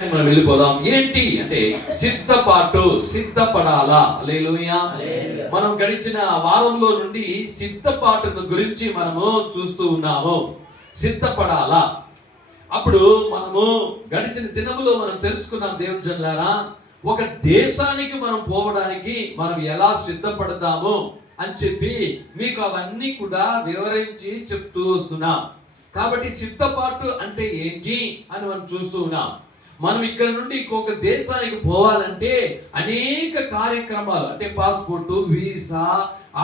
మనం వెళ్ళిపోదాం. ఏంటి అంటే సిద్ధపడాలా. హల్లెలూయా. మనం గడిచిన వారంలో నుండి సిద్ధపాటును గురించి మనము చూస్తూ ఉన్నాము. సిద్ధపడాలా. అప్పుడు మనము గడిచిన దినములో మనం తెలుసుకున్నాం దేవుని జనులారా, ఒక దేశానికి మనం పోవడానికి మనం ఎలా సిద్ధపడతాము అని చెప్పి మీకు అవన్నీ కూడా వివరించి చెప్తూ వస్తున్నాం. కాబట్టి సిద్ధపాటు అంటే ఏంటి అని మనం చూస్తూ ఉన్నాం. మనం ఇక్కడ నుండి ఇంకొక దేశానికి పోవాలంటే అనేక కార్యక్రమాలు, అంటే పాస్పోర్టు, వీసా,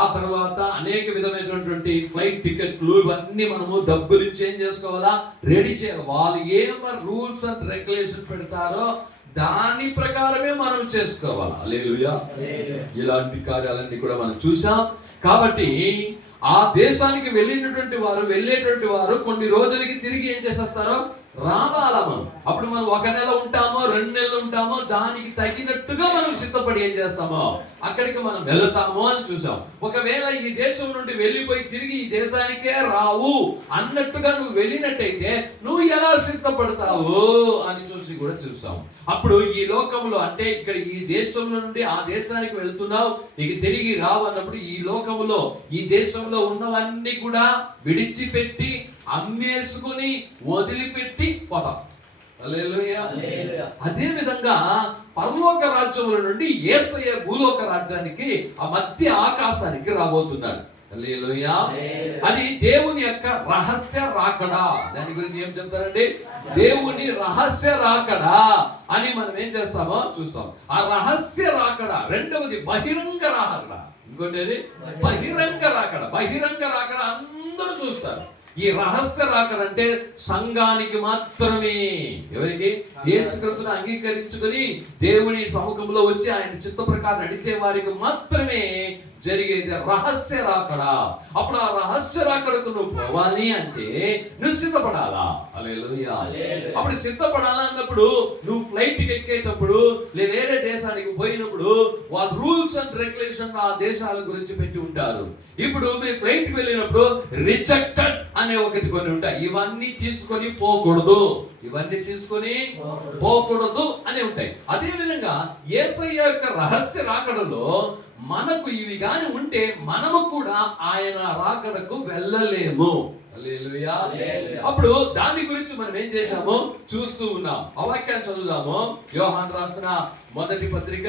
ఆ తర్వాత అనేక విధమైనటువంటి ఫ్లైట్ టికెట్లు, ఇవన్నీ మనము డబ్బులు ఇచ్చి ఏం చేసుకోవాలా, రెడీ చేయాలి. వాళ్ళు ఏమో రూల్స్ అండ్ రెగ్యులేషన్ పెడతారో దాని ప్రకారమే మనం చేసుకోవాలి. హల్లెలూయా. ఇలాంటి కార్యాలన్నీ కూడా మనం చూసాం. కాబట్టి ఆ దేశానికి వెళ్ళేటువంటి వారు కొన్ని రోజులకి తిరిగి ఏం చేసేస్తారో రావాలా. మనం అప్పుడు మనం 1 నెల ఉంటామో 2 నెలలు ఉంటామో దానికి తగినట్టుగా మనం సిద్ధపడి ఏం చేస్తామో అక్కడికి మనం వెళ్తామో అని చూసాం. ఒకవేళ ఈ దేశం నుండి వెళ్ళిపోయి తిరిగి ఈ దేశానికే రావు అన్నట్టుగా నువ్వు వెళ్ళినట్టయితే నువ్వు ఎలా సిద్ధపడతావు అని చూసి కూడా చూసాం. అప్పుడు ఈ లోకంలో, అంటే ఇక్కడ ఈ దేశంలో నుండి ఆ దేశానికి వెళ్తున్నావు, ఇక తిరిగి రావు అన్నప్పుడు ఈ లోకంలో ఈ దేశంలో ఉన్నవన్నీ కూడా విడిచిపెట్టి అమ్మేసుకుని వదిలిపెట్టి పోతాం. హల్లెలూయా. అదే విధంగా పరలోక రాజ్యముల నుండి యేసయ్య భూలోక రాజ్యానికి, ఆ మధ్య ఆకాశానికి రాబోతున్నాడు. హల్లెలూయా. అది దేవుని యొక్క రహస్య రాకడా. దాని గురించి ఏం చెప్తారండి? దేవుని రహస్య రాకడా అని మనం ఏం చేస్తామో చూస్తాం. ఆ రహస్య రాకడా. రెండవది బహిరంగ రాకడా. ఇంకోటి బహిరంగ రాకడా. బహిరంగ రాకడా అందరూ చూస్తారు. ఈ రహస్య రాకడ అంటే సంఘానికి మాత్రమే. ఎవరికి? యేసుక్రీస్తును అంగీకరించుకొని దేవుని సముఖంలో వచ్చి ఆయన చిత్త ప్రకారం నడిచే వారికి మాత్రమే జరిగేది రహస్య రాకడా. అప్పుడు ఆ రహస్య రాకడకు నువ్వు పోవాలి అంటే నువ్వు సిద్ధపడాలా. హల్లెలూయా. అప్పుడు సిద్ధపడాలా అన్నప్పుడు నువ్వు ఫ్లైట్ ఎక్కేటప్పుడు వేరే దేశానికి పోయినప్పుడు వాళ్ళ రూల్స్ అండ్ రెగ్యులేషన్ ఆ దేశాల గురించి పెట్టి ఉంటారు. ఇప్పుడు మీ ఫ్లైట్ వెళ్ళినప్పుడు రిజెక్టెడ్ అనే ఒకటి కొన్ని ఉంటాయి. ఇవన్నీ తీసుకొని పోకూడదు, ఇవన్నీ తీసుకొని పోకూడదు అని ఉంటాయి. అదే విధంగా యేసయ్య యొక్క రహస్య రాకడలో మనకు ఇవి గాని ఉంటే మనము కూడా ఆయన రాకడకు వెళ్ళలేము. హల్లెలూయా. అప్పుడు దాని గురించి మనం ఏం చేశాము చూస్తూ ఉన్నాం. ఆ వాక్యాన్ని చదువుదాము. యోహాను రాసిన మొదటి పత్రిక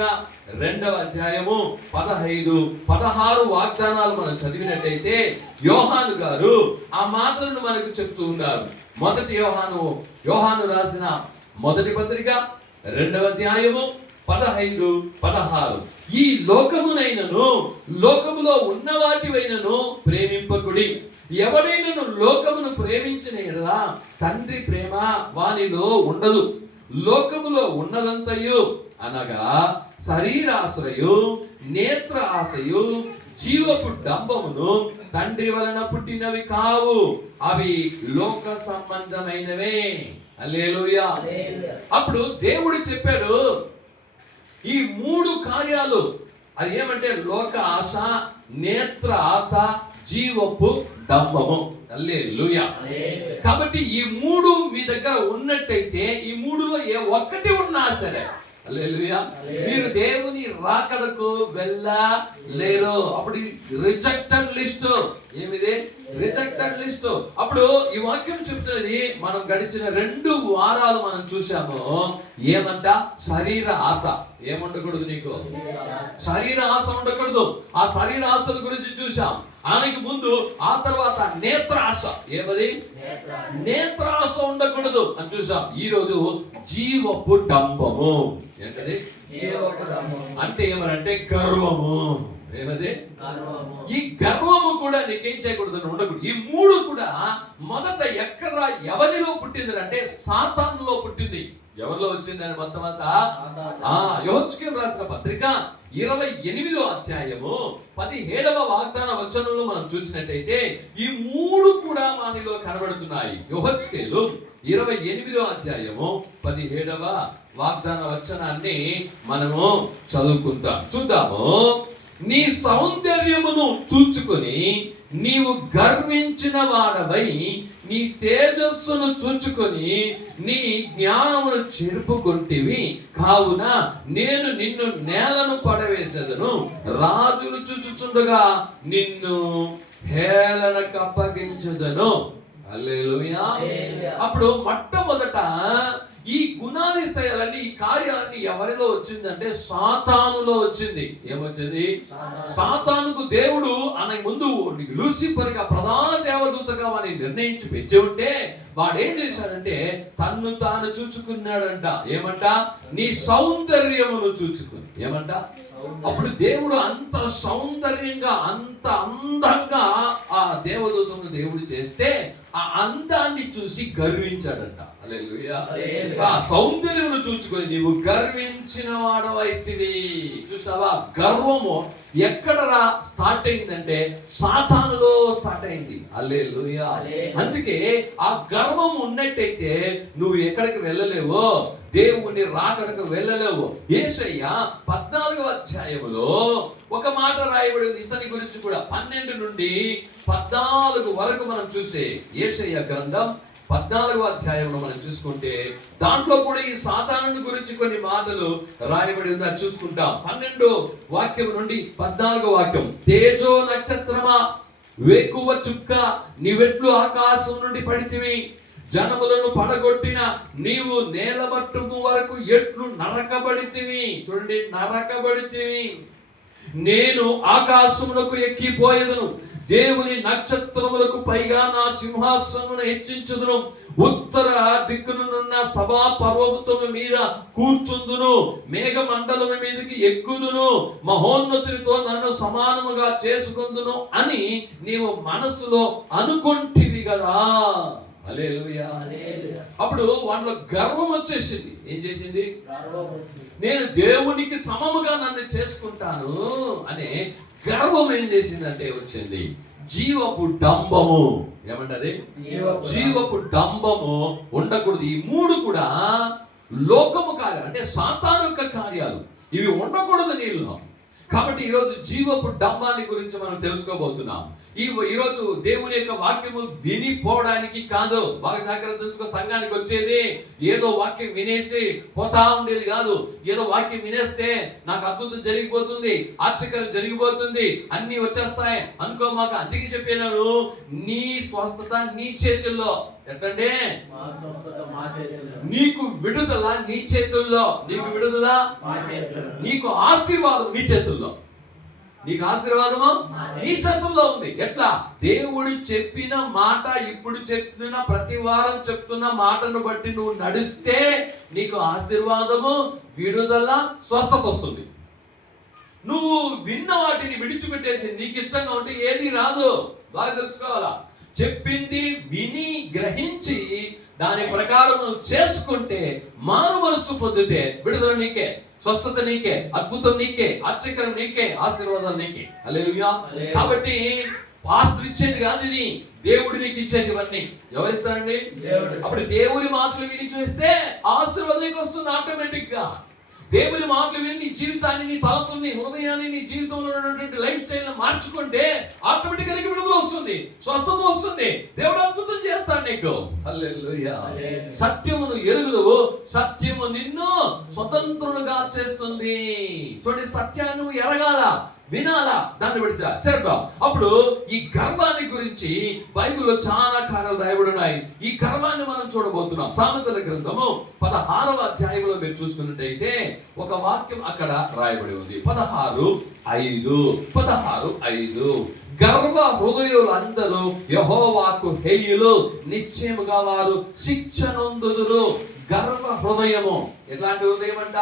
2వ అధ్యాయము 15, 16 వాగ్దానాలు మనం చదివినట్టయితే యోహాను గారు ఆ మాటలను మనకు చెప్తూ ఉన్నారు. మొదటి యోహాను రాసిన మొదటి పత్రిక 2వ అధ్యాయము 15, 16 ఈ లోకమునైనను లోకములో ఉన్న వాటివైనను ప్రేమింపకుడి. ఎవడైనను లోకమును ప్రేమించిన యెడల తండ్రి ప్రేమ వానిలో ఉండదు. లోకములో ఉన్నదంతయు అనగా శరీరాశ్రయు, నేత్ర ఆశయు, జీవపు డంబమును తండ్రి వలన పుట్టినవి కావు, అవి లోక సంబంధమైనవే. హల్లెలూయా. అప్పుడు దేవుడు చెప్పాడు ఈ 3 కార్యాలు. అది ఏమంటే లోక ఆశ, నేత్ర ఆశ, జీవపు డంబము. హల్లెలూయా. కాబట్టి ఈ 3 మీ దగ్గర ఉన్నట్టయితే ఈ 3లో ఏ ఒక్కటి ఉన్నా సరే హల్లెలూయా మీరు దేవుని రాకడకు వెళ్ళలేరు. అప్పుడు రిజెక్టెడ్ లిస్ట్. ఏమిది? Rejected list. అప్పుడు ఈ వాక్యం చెప్తున్నది మనం గడిచిన 2 వారాలు మనం చూసాము. ఏమంట? శరీర ఆశ. ఏముండకూడదు నీకు? శరీర ఆశ ఉండకూడదు. ఆ శరీర ఆశల గురించి చూసాం. ఆయనకి ముందు ఆ తర్వాత నేత్ర ఆశ. ఏమది? నేత్ర ఆశ ఉండకూడదు అని చూసాం. ఈ రోజు జీవపు డంబము. ఏంటది? అంటే ఏమనంటే గర్వము. ఏమది? ఈ గర్వము కూడా నీకేం చేయకూడదు, ఉండకూడదు. ఈ 3 కూడా మొదట ఎక్కడ ఎవరిలో పుట్టింది అంటే సాతానులో పుట్టింది. ఎవరిలో వచ్చిందని మొత్తం అంతా యోహోను రాసిన పత్రిక 28వ అధ్యాయము 17వ వాగ్దాన వచనంలో మనం చూసినట్టయితే ఈ 3 కూడా మనలో కనబడుతున్నాయి. యోహోను 28వ అధ్యాయము 17వ వాగ్దాన వచనాన్ని మనము చూద్దాము. నీ సౌందర్యమును చూచుకొని నీవు గర్వించిన వాడవై నీ తేజస్సును చూచుకొని నీ జ్ఞానమును చెరుపుకొంటివి, కావున నేను నిన్ను నేలను పడవేసేదను, రాజులు చూచుచుండగా నిన్ను హేళనకు అప్పగించదను. హల్లెలూయా. అప్పుడు మొట్టమొదట ఈ గుణాతిశయాలన్నీ, ఈ కార్యాలన్నీ ఎవరిలో వచ్చిందంటే సాతానులో వచ్చింది. ఏమొచ్చింది? సాతానుకు దేవుడు అనే ముందు లూసిఫర్గా ప్రధాన దేవదూతగా వాడిని నిర్ణయించి పెట్టి ఉంటే వాడు ఏం చేశాడంటే తన్ను తాను చూచుకున్నాడంట. ఏమంట? నీ సౌందర్యమును చూచుకుని. ఏమంట? అప్పుడు దేవుడు అంత సౌందర్యంగా, అంత అందంగా ఆ దేవదూతను దేవుడు చేస్తే ఆ అందాన్ని చూసి గర్వించాడంట. హల్లెలూయా. ఆ సౌందర్యమును చూచుకొని నీవు గర్వించిన వాడవైతివి. చూసావా? గర్వము ఎక్కడ స్టార్ట్ అయిందంటే సాతానులో స్టార్ట్ అయింది. హల్లెలూయా. అందుకే ఆ గర్వం ఉన్నట్టయితే నువ్వు ఎక్కడికి వెళ్ళలేవు, దేవుని రాకడకు వెళ్ళలేవు. యేషయ్య 14వ అధ్యాయములో ఒక మాట రాయబడింది ఇతని గురించి కూడా. 12 నుండి 14 వరకు మనం చూసే యేషయ్య గ్రంథం 14వ అధ్యాయంలో మనం చూసుకుంటే దాంట్లో కూడా ఈ సాతానుని గురించి కొన్ని మాటలు రాయబడి ఉందా చూసుకుంటాం. 12వ వాక్యం నుండి 14వ వాక్యం. తేజో నక్షత్రమా, వేకువ చుక్క, నీవెట్లు ఆకాశం నుండి పడితివి, జనములను పడగొట్టిన నీవు నేలమట్టుము వరకు ఎట్లు నరకబడితివి. చూడండి, నరకబడితివి. నేను ఆకాశములకు ఎక్కిపోయేదను, దేవుని నక్షత్రములకు పైగా నా సింహాసనమును హెచ్చించుదును, ఉత్తర దిక్కునున్న సభా పర్వతము మీద కూర్చుందును, మేఘమండలము మీదకి ఎక్కుదును, మహోన్నతునితో నన్ను సమానముగా చేసుకుందును అని నీవు మనసులో అనుకుంటివి కదా. హల్లెలూయా. అప్పుడు వాళ్ళలో గర్వం వచ్చేసింది. ఏం చేసింది? నేను దేవునికి సమముగా నన్ను చేసుకుంటాను అనే గర్వం ఏం చేసిందంటే వచ్చింది జీవపు డంబము. ఏమంటది? జీవపు డంబము ఉండకూడదు. ఈ మూడు కూడా లోకము కార్యాలు, అంటే సాతాను యొక్క కార్యాలు. ఇవి ఉండకూడదు నీలో. కాబట్టి ఈరోజు జీవపు డంబాన్ని గురించి మనం తెలుసుకోబోతున్నాం. ఈరోజు దేవుని యొక్క వాక్యము వినిపోవడానికి కాదు. బాగా జాగ్రత్త తెలుసుకో. సంఘానికి వచ్చేది ఏదో వాక్యం వినేసి పోతా ఉండేది కాదు. ఏదో వాక్యం వినేస్తే నాకు అద్భుతం జరిగిపోతుంది, ఆశ్చర్యం జరిగిపోతుంది, అన్ని వచ్చేస్తాయి అనుకోమాక. అందుకే చెప్పినాను, నీ స్వస్థత నీ చేతుల్లో. ఎట్లంటే నీకు విడుదల నీ చేతుల్లో, నీకు విడుదల, నీకు ఆశీర్వాదం నీ చేతుల్లో. నీకు ఆశీర్వాదము నీ చేతుల్లో ఉంది. ఎట్లా? దేవుడు చెప్పిన మాట, ఇప్పుడు చెప్పిన ప్రతి వారం చెప్తున్న మాటను బట్టి నువ్వు నడిస్తే నీకు ఆశీర్వాదము, విడుదల, స్వస్థత వస్తుంది. నువ్వు విన్న వాటిని విడిచిపెట్టేసి నీకు ఇష్టంగా ఉంటే ఏది రాదు. బాగా తెలుసుకోవాలా. చెప్పింది విని గ్రహించి దాని ప్రకారం నువ్వు చేసుకుంటే మారు మనస్సు పొందితే విడుదల నీకే, స్వస్థత నీకే, అద్భుతం నీకే, ఆశ్చర్యం నీకే, ఆశీర్వాదాలు నీకే. హల్లెలూయా. కాబట్టి పాస్టర్ ఇచ్చేది కాదు ఇది, దేవుడు నీకు ఇచ్చేది. ఇవన్నీ ఎవరిస్తారండి? అప్పుడు దేవుని మాటలు విని చూస్తే ఆశీర్వాదం నీకు వస్తుంది ఆటోమేటిక్ గా. దేవుని మాటలు విని నీ జీవితాన్ని, నీ తలపుల్ని, హృదయాన్ని, నీ జీవితంలో ఉన్నటువంటి లైఫ్ స్టైల్ మార్చుకుంటే ఆటోమేటిక్ గా విడుదల వస్తుంది, స్వస్థత వస్తుంది, దేవుడు అద్భుతం చేస్తాడు నీకు. హల్లెలూయా. సత్యమును ఎరుగుదువు, సత్యము నిన్ను స్వతంత్రులుగా చేస్తుంది. చూడండి, సత్యాన్ని నువ్వు ఎరగాల, వినాలా, దాన్ని విడిచా చేద్దాం. అప్పుడు ఈ గర్వాన్ని గురించి బైబిల్లో చాలా కార్యాలు రాయబడి ఉన్నాయి. ఈ గర్వాన్ని మనం చూడబోతున్నాం. సామెతల గ్రంథము 16వ అధ్యాయంలో మీరు చూసుకున్నట్టయితే ఒక వాక్యం అక్కడ రాయబడి ఉంది. 16:5 గర్వ హృదయులందరూ యెహోవాకు హేయులు, నిశ్చయముగా వారు శిక్ష నొందుదురు. గర్వ హృదయము. ఎట్లాంటి హృదయం అంట?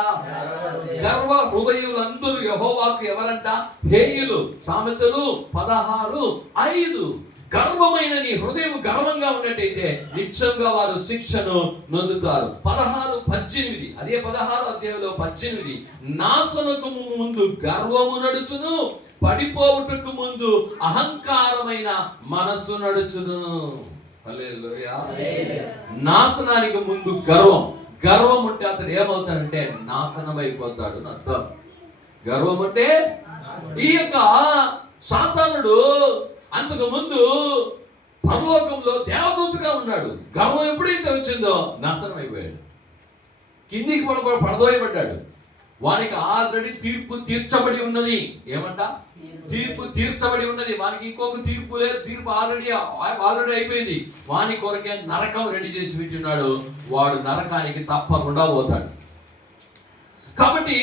గర్వ హృదయులందరూ యెహోవాకు ఎవరంట? హేయులు. సామెతలు 16:5. గర్వమైన నీ హృదయం గర్వంగా ఉన్నట్టయితే నిశ్చయంగా వారు శిక్షను నొందుతారు. 16:18. అదే 16వ అధ్యాయంలో 18. నాశనకు ముందు గర్వము నడుచును, పడిపోవుటకు ముందు అహంకారమైన మనస్సు నడుచును. హల్లెలూయా. నాశనానికి ముందు గర్వం. గర్వం ఉంటే అతడు ఏమవుతాడంటే నాశనం అయిపోతాడు అని అర్థం. గర్వం అంటే ఈ యొక్క సాతానుడు అంతకు ముందు పరలోకంలో దేవదూతగా ఉన్నాడు. గర్వం ఎప్పుడైతే వచ్చిందో నాశనం అయిపోయాడు, కిందికి పడదోయబడ్డాడు. వానికి ఆల్రెడీ తీర్పు తీర్చబడి ఉన్నది. ఏమంట? తీర్పు తీర్చబడి ఉన్నది. వానికి ఇంకొక తీర్పు లేదు, తీర్పు ఆల్రెడీ అయిపోయింది. వాని కొరకే నరకం రెడీ చేసి పెట్టినాడు. వాడు నరకానికి తప్పకుండా పోతాడు. కాబట్టి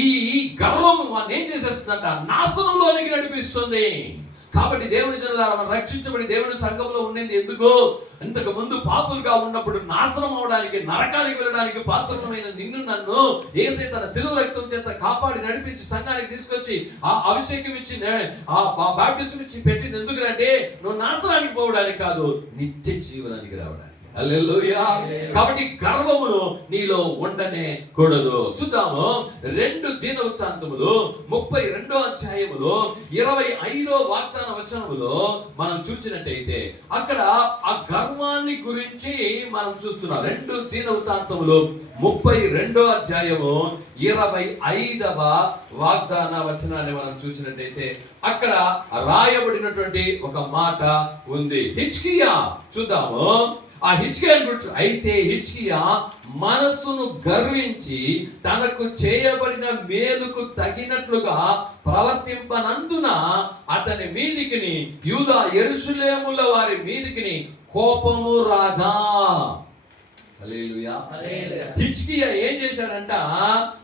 ఈ గర్వం వాడిని ఏం చేసేస్తుందంట? నాశనంలోనికి నడిపిస్తుంది. కాబట్టి దేవుని జనాలను మనం రక్షించబడి దేవుని సంఘంలో ఉండేది ఎందుకు? ఇంతకు ముందు పాపులుగా ఉన్నప్పుడు నాశనం అవడానికి, నరకానికి వెళ్ళడానికి పాత్రమైన నిన్ను నన్ను యేసే తన శిలువ రక్తం చేత కాపాడి నడిపించి సంఘానికి తీసుకొచ్చి ఆ అభిషేకం ఇచ్చి ఆ బాప్టిజం ఇచ్చి పెట్టింది ఎందుకంటే నువ్వు నాశనానికి పోవడానికి కాదు, నిత్య జీవనానికి రావడానికి. హల్లెలూయా. కాబట్టి గర్వమును నీలో ఉండనే కూడదు. చూద్దాము 2 దినవృత్తాంతములు 32వ అధ్యాయములో 25వ వాగ్దాన వచనములో మనం చూసినట్టయితే అక్కడ ఆ గర్వాన్ని గురించి మనం చూస్తున్నాం. 2 దినవృత్తాంతములు 32వ అధ్యాయము 25వ వాగ్దాన వచనాన్ని మనం చూసినట్టయితే అక్కడ రాయబడినటువంటి ఒక మాట ఉంది. హిజ్కియా చూద్దాము. ఆ హిజ్కియా అయితే హిజ్కియా మనసును గర్వించి తనకు చేయబడిన మేలుకు తగినట్లుగా ప్రవర్తింపనందున అతని మీదికిని యూదా యెరూషలేముల వారి మీదికిని కోపము రాగా. హల్లెలూయా. హిజ్కియా ఏం చేశాడంట?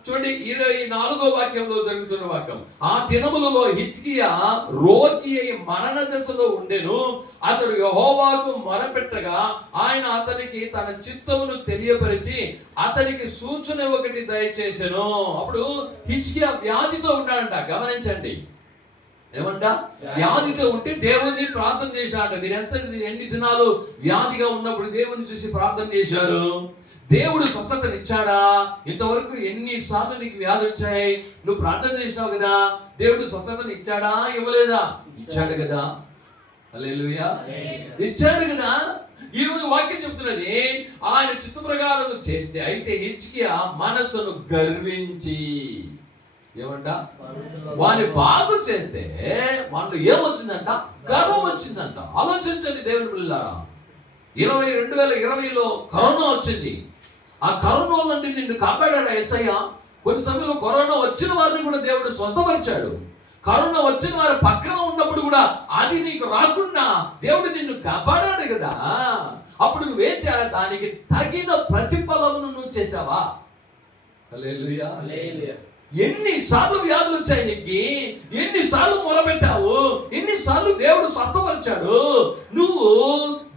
చూడండి 24వ వాక్యంలో జరుగుతున్న వాక్యం. ఆ దినములలో హిజ్కియా రోగి అయి మరణ దశలో ఉండెను. అతడు యెహోవాకు మొరపెట్టగా ఆయన అతనికి తన చిత్తమును తెలియపరిచి అతనికి సూచన ఒకటి దయచేసెను. అప్పుడు హిజ్కియా వ్యాధితో ఉన్నాడంట. గమనించండి, ఏమంట? వ్యాధితో ఉంటే దేవుణ్ణి ప్రార్థన చేశాడు. మీరు ఎన్ని దినాలు వ్యాధిగా ఉన్నప్పుడు దేవుని చూసి ప్రార్థన చేశారు? దేవుడు స్వస్థతనిచ్చాడా? ఇంతవరకు ఎన్నిసార్లు నీకు వ్యాధి వచ్చాయి, నువ్వు ప్రార్థన చేసినావు కదా, దేవుడు స్వస్థతని ఇచ్చాడా? ఇవ్వలేదా? ఇచ్చాడు కదా. హల్లెలూయా. ఇచ్చాడు కదా. ఈ రోజు వాక్యం చెప్తున్నది ఆయన చిత్త ప్రకారం చేస్తే అయితే హిజ్కియా మనసును గర్వించి ఏమంట? వాని బాగు చేస్తే వాళ్ళు ఏమొచ్చిందంట? గర్వం వచ్చిందంట. ఆలోచించండి దేవుని పిల్లారా. 2020లో కరోనా వచ్చింది. ఆ కరోనా నుండి నిన్ను కాపాడాడు యేసయ్య. కొన్ని సమయంలో కరోనా వచ్చిన వారిని కూడా దేవుడు స్వస్థపరిచాడు. కరోనా వచ్చిన వారి పక్కన ఉన్నప్పుడు కూడా అది నీకు రాకుండా దేవుడు నిన్ను కాపాడాడు కదా. అప్పుడు నువ్వేం చేయాలి? దానికి తగిన ప్రతిఫలమును నువ్వు చేసావా? హల్లెలూయా. ఎన్నిసార్లు వ్యాధులు వచ్చాయి నీకు? ఎన్నిసార్లు మొరపెట్టావు? ఎన్నిసార్లు దేవుడు స్వస్థపరిచాడు? నువ్వు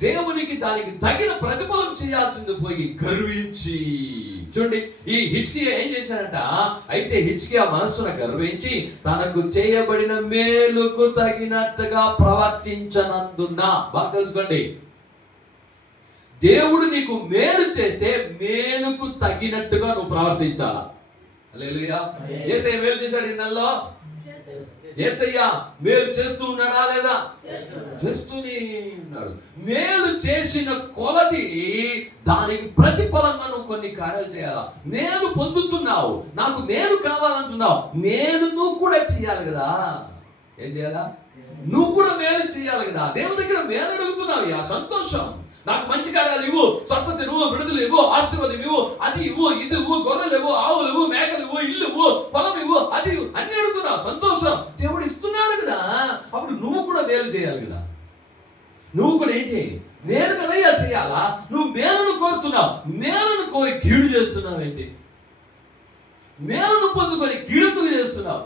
దేవునికి దానికి తగిన ప్రతిఫలం చేయాల్సింది పోయి గర్వించి. చూడండి, ఈ హిజ్కియా ఏం చేశాడంట? అయితే హిజ్కియా మనస్సును గర్వించి తనకు చేయబడిన మేలుకు తగినట్టుగా ప్రవర్తించనందున. బాగా తెలుసుకోండి, దేవుడు నీకు మేలు చేస్తే మేలుకు తగినట్టుగా నువ్వు ప్రవర్తించాలా. హల్లెలూయా. యేసయ్య మేలు చేశాడు ఈ నెలలో. యేసయ్య మేలు చేస్తూ ఉన్నాడా లేదా? చేస్తూనే ఉన్నాడు. మేలు చేసిన కొలది దానికి ప్రతిఫలంగా నువ్వు కొన్ని కార్యాలు చేయాలా. మేలు పొందుతున్నావు, నాకు మేలు కావాలంటున్నావు, మేలు నువ్వు కూడా చేయాలి కదా. ఏం చేయాలా? నువ్వు కూడా మేలు చేయాలి కదా. దేవుని దగ్గర మేలు అడుగుతున్నావు. ఆ సంతోషం, నాకు మంచి కార్యాలు ఇవ్వు, స్వస్థత ఇవ్వు, విడుదల ఇవ్వు, ఆశీర్వాదం ఇవ్వు, అది ఇవ్వు, ఇది ఇవ్వు, గొర్రెలు ఇవ్వు, ఆవులు ఇవ్వు, మేకలు ఇవ్వు, ఇల్లు ఇవ్వు, పొలం ఇవ్వు, అది అన్ని అడుగుతున్నావు. సంతోషం, దేవుడు ఇస్తున్నాడు కదా. అప్పుడు నువ్వు కూడా మేలు చేయాలి కదా. నువ్వు కూడా ఏం చేయి? మేలు కదయ్యా చేయాలా. నువ్వు మేలును కోరుతున్నావు, మేలును కోరి కీడు చేస్తున్నావు. ఏంటి? మేలును పొందుకొని కీడుకు చేస్తున్నావు.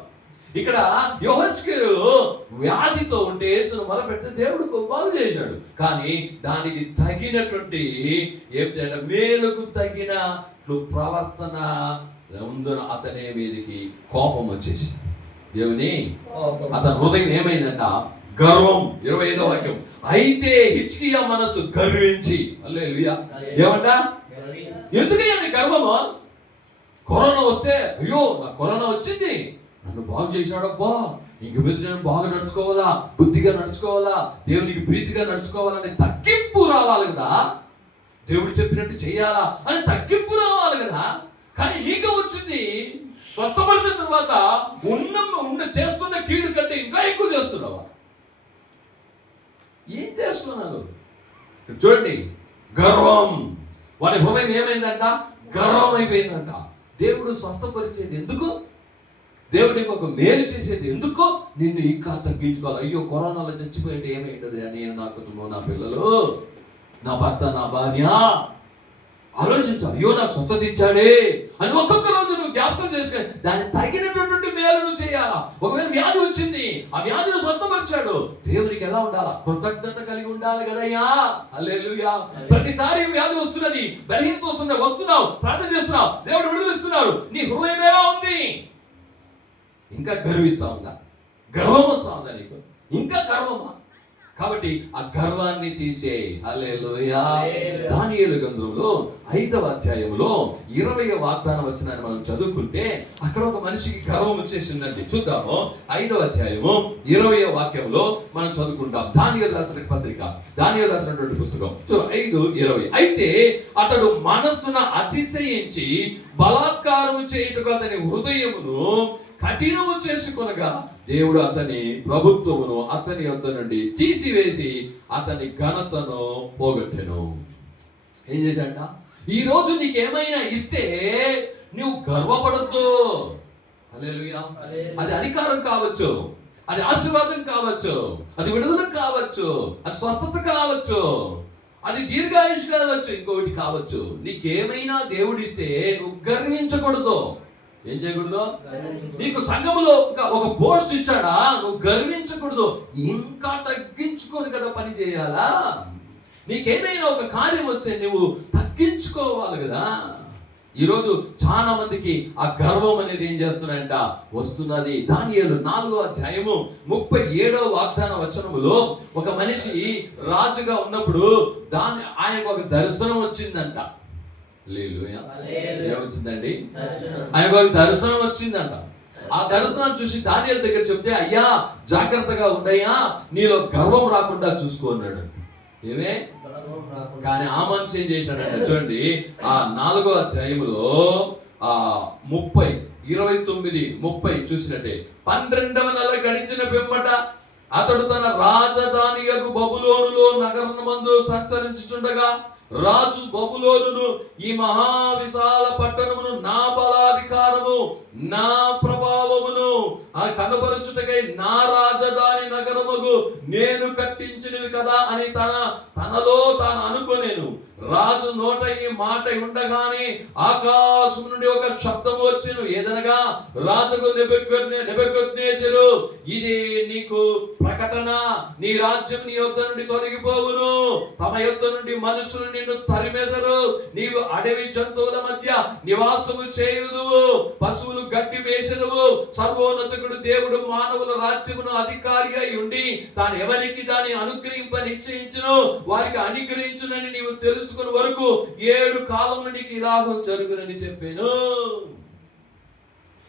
ఇక్కడ యెహోషువా వ్యాధితో ఉంటే యేసును మొరపెడితే దేవుడు బాగు చేశాడు. కానీ దానికి తగినటువంటి ఏం చేయాలి? మేలుకు తగినట్లు ప్రవర్తన ఉందున అతనే మీదికి కోపం వచ్చేసి దేవుని అతని హృదయం ఏమైందంట? గర్వం. 25వ వాక్యం. అయితే హిజ్కియా మనసు గర్వించి. హల్లెలూయా. ఏమంట? ఎందుకయ్యా నీ గర్వము? కరోనా వస్తే అయ్యో నాకు కరోనా వచ్చింది, నన్ను బాగు చేశాడబ్బా, ఇంక మీద నేను బాగా నడుచుకోవాలా, బుద్ధిగా నడుచుకోవాలా, దేవునికి ప్రీతిగా నడుచుకోవాలని తగ్గింపు రావాలి కదా. దేవుడు చెప్పినట్టు చేయాలా అని తగ్గింపు రావాలి కదా. కానీ నీకు వచ్చింది స్వస్థపరిచిన తర్వాత ఉన్న చేస్తున్న కీడు కంటే ఇంకా ఎక్కువ చేస్తున్నావా? ఏం చేస్తున్నాను? చూడండి, గర్వం. వాడి హృదయం ఏమైందంట? గర్వం అయిపోయిందంట. దేవుడు స్వస్థపరిచేది ఎందుకు? దేవుడికి ఒక మేలు చేసేది ఎందుకు? నిన్ను ఇంకా తగ్గించుకోవాలి. అయ్యో, కరోనాలో చచ్చిపోయింది ఏమైంది? నేను, నా కుటుంబం, నా పిల్లలు, నా భర్త, నా భార్య ఆలోచించు. అయ్యో, నాకు స్వస్థత ఇచ్చాడే అని ఒక్కొక్క రోజు నువ్వు జ్ఞాపకం చేసుకుని దాన్ని తగినటువంటి మేలు నువ్వు చేయాలా. ఒకవేళ వ్యాధి వచ్చింది, ఆ వ్యాధిని స్వస్థపరిచాడు, దేవునికి ఎలా ఉండాలా? కృతజ్ఞత కలిగి ఉండాలి కదయ్యా. హల్లెలూయా. ప్రతిసారి వ్యాధి వస్తున్నది, బలహీనత వస్తున్నావు, ప్రార్థన చేస్తున్నావు, దేవుడు విడుదలిస్తున్నాడు, నీ హృదయం ఎలా ఉంది? ఇంకా గర్విస్తా ఉందా? గర్వం వస్తా ఉందా నీకు? ఇంకా గర్వమా? కాబట్టి ఆ గర్వాన్ని తీసేయి. హల్లెలూయా. దానియేలు గ్రంథంలో 5వ అధ్యాయంలో 20వ వాగ్దాన వచనాన్ని మనం చదువుకుంటే అక్కడ ఒక మనిషికి గర్వం వచ్చేసిందండి. చూద్దాము. 5వ అధ్యాయము 20వ వాక్యంలో మనం చదువుకుంటాం. దానియేలు రాసిన పత్రిక, దానియేలు రాసినటువంటి పుస్తకం 5:20. అయితే అతడు మనస్సున అతిశయించి బలాత్కారము చేయుటకు అతని హృదయమును కఠినము చేసుకొనగా దేవుడు అతని ప్రభుత్వమును అతని యొద్ద నుండి తీసివేసి అతని ఘనతను పోగొట్టెను. ఏం చేశాడ? ఈ రోజు నీకేమైనా ఇస్తే నువ్వు గర్వపడద్దు. హల్లెలూయా. అది అధికారం కావచ్చు, అది ఆశీర్వాదం కావచ్చు, అది విడుదల కావచ్చు, అది స్వస్థత కావచ్చు, అది దీర్ఘాయుష్ కావచ్చు, ఇంకొకటి కావచ్చు. నీకేమైనా దేవుడిస్తే నువ్వు గర్వించకూడదు. ఏం చేయకూడదు? నీకు సంఘములో ఒక పోస్ట్ ఇచ్చాడా, నువ్వు గర్వించకూడదు. ఇంకా తగ్గించుకొని కదా పని చేయాలా. నీకేదైనా ఒక కార్యం వస్తే నువ్వు తగ్గించుకోవాలి కదా. ఈరోజు చాలా మందికి ఆ గర్వం అనేది ఏం చేస్తున్నాయంట? వస్తున్నది. దానియేలు 4వ అధ్యాయము 37వ వాగ్దాన వచనములో ఒక మనిషి రాజుగా ఉన్నప్పుడు ఆయనకు ఒక దర్శనం వచ్చిందంట. ఏమొచ్చిందండి? ఆయనకు ఒక దర్శనం వచ్చిందంట. ఆ దర్శనాన్ని చూసి దానియేలు దగ్గర చెప్తే, అయ్యా జాగ్రత్తగా ఉండయ్యా, నీలో గర్వం రాకుండా చూసుకున్నాడు. ఏమే? కానీ ఆ మనిషి ఏం చేశాడంటే, చూడండి, ఆ 4వ అధ్యాయములో 29:30 చూసినట్టే, 12వ నెల గడిచిన పిమ్మట అతడు తన రాజధానియగు బబులోనులో నగరమందు సంచరించుచుండగా రాజు బబులోనును ఈ మహావిశాల పట్టణమును నా బలాధికారము నా ప్రభావమును కనపరచుటకై నా రాజధాని నగరముగు నేను కట్టించినది కదా అని తనలో తాను అనుకొనేను. రాజు నోట ఈ మాట ఉండగానే ఆకాశం నుండి ఒక శబ్దము వచ్చెను. ఏదనగా, రాజుకు నెబుకద్నెజరు, ఇది నీకు ప్రకటన, నీ రాజ్యం నీ యొద్ద నుండి తొలగిపోవును, తమ యొద్ద నుండి మనుషులు నిన్ను తరిమెదరు, నీవు అడవి జంతువుల మధ్య నివాసము చేయుదువు, పశువులు గడ్డి వేసెదవు. సర్వోన్నతుడు దేవుడు మానవుల రాజ్యమును అధికారి అయి ఉండి తాను ఎవరికి దాన్ని అనుగ్రహింప నిశ్చయించును వారికి అనుగ్రహించునని నీవు తెలుసుకునే వరకు 7 కాలములు నీకు ఇలాగ జరుగునని చెప్పాను.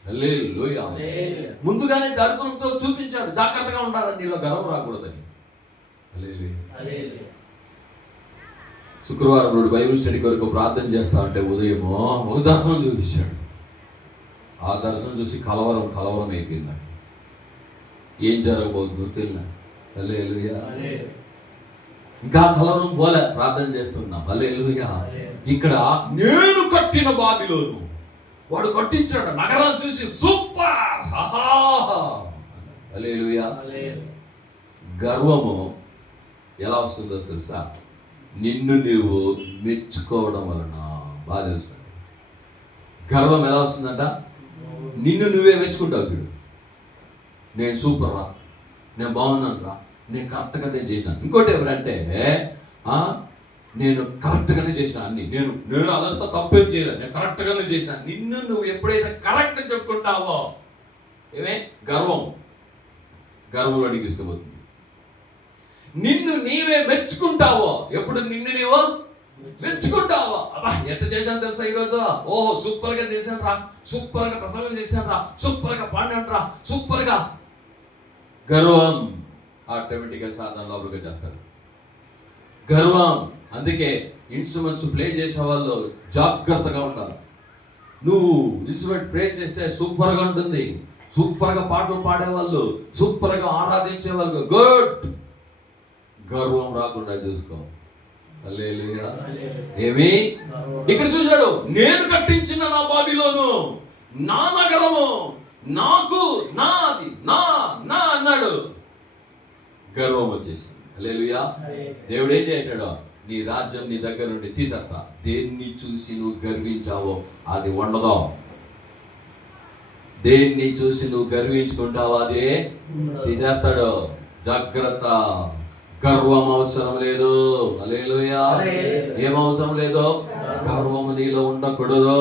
హల్లెలూయా. ముందుగానే దర్శనంతో చూపించాడు, జాగ్రత్తగా ఉండాలని, నీలో గర్వం రాకూడదని. హల్లెలూయా. శుక్రవారం రోజు బైబిల్ స్టడీ కొరకు ప్రార్థన చేస్తా ఉంటే ఉదయమో ఒక దర్శనం చూపించాడు. ఆ దర్శనం చూసి కలవరం అయిపోయింది. ఏం జరగబోతుందో తెలియదు. హల్లెలూయా. ఇంకా కలవరం పోలే, ప్రార్థన చేస్తున్నా. హల్లెలూయా. ఇక్కడ నేను కట్టిన బాబిలోను, వాడు కట్టించాడు నగరాన్ని చూసి సూపర్. హల్లెలూయా. గర్వము ఎలా వస్తుందో తెలుసా? నిన్ను నీవు మెచ్చుకోవడం వలన. బాగా తెలుసుకోండి, గర్వం ఎలా వస్తుందంట? నిన్ను నువ్వే మెచ్చుకుంటావు. చూడు, నేను సూపర్ రా, నేను బాగున్నాను రా, నేను కరెక్ట్గానే చేసినాను. ఇంకోటి ఎవరంటే, నేను కరెక్ట్గానే చేసిన అన్ని, నేను అదంతా తప్పేం చేయలేదు, నేను కరెక్ట్గానే చేసిన. నిన్ను నువ్వు ఎప్పుడైతే కరెక్ట్ చెప్పుకుంటావో ఏమే? గర్వంలోనికి తీసుకుపోతుంది. నిన్ను నీవే మెచ్చుకుంటావో, ఎప్పుడు నిన్ను నీవో మెచ్చుకుంటావో, అబ్బా ఎంత చేశాను తెలుసా ఈరోజు, ఓహో సూపర్ గా చేశాను రా, సూపర్ గా ప్రసంగం చేశాను రా, సూపర్ గా పాడినాను రా, సూపర్ గా. గర్వం ఆటోమేటిక్ గా సాధన లోపలిగా చేస్తాడు. గర్వం. అందుకే ఇన్స్ట్రుమెంట్స్ ప్లే చేసే వాళ్ళు జాగ్రత్తగా ఉండాలి. నువ్వు ఇన్స్ట్రుమెంట్ ప్లే చేస్తే సూపర్ గా ఉంటుంది, సూపర్ గా పాటలు పాడేవాళ్ళు, సూపర్ గా ఆరాధించే వాళ్ళు గుడ్. గర్వం రాకుండా చూసుకో. హల్లెలూయా. ఏమి ఇక్కడ చూశాడు, నేను కట్టించిన నా బాబిలోను, నా నగరము, నాకు నాది, నా నా అన్నాడు. గర్వం వచ్చేసింది. హల్లెలూయా. దేవుడు ఏం చేశాడు? నీ రాజ్యం నీ దగ్గర నుండి తీసేస్తా. దేన్ని చూసి నువ్వు గర్వించావో అది ఉండదు. దేన్ని చూసి నువ్వు గర్వించుకుంటావో అదే తీసేస్తాడు. జాగ్రత్త. గర్వం అవసరం లేదు. హల్లెలూయా. ఏం అవసరం లేదు? గర్వము నీలో ఉండకూడదు.